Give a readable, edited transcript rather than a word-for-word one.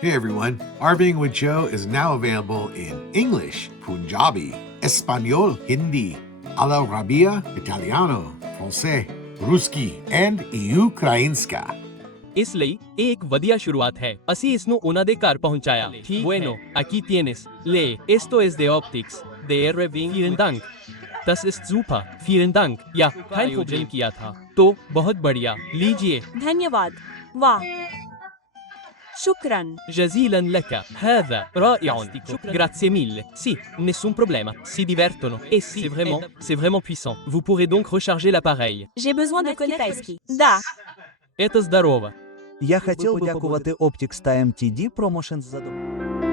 Hey everyone, RVing with Joe is now available in English, Punjabi, Español, Hindi, العربية, Italiano, Français, Rusский, and Ukrainська. ਇਸ ਲਈ ਇਹ ਇੱਕ ਵਧੀਆ ਸ਼ੁਰੂਆਤ ਹੈ। ਅਸੀਂ ਇਸ ਨੂੰ ਉਹਨਾਂ ਦੇ ਘਰ ਪਹੁੰਚਾਇਆ। Bueno, aquí tienes. Le, esto es de optics. De RVing. Vielen Dank. Das ist super. Vielen Dank. या kein Problem किया था। तो बहुत बढ़िया। लीजिए। धन्यवाद। वाह। شكرا. جزيلا لك. هذا رائع. Grazie mille. Si, nessun problema. Si divertono. Et si, c'est vraiment puissant. Vous pourrez donc recharger l'appareil. J'ai besoin de китайский. Да. Это здорово. Я хотів подякувати Optics та MTD Promotions за допомогу.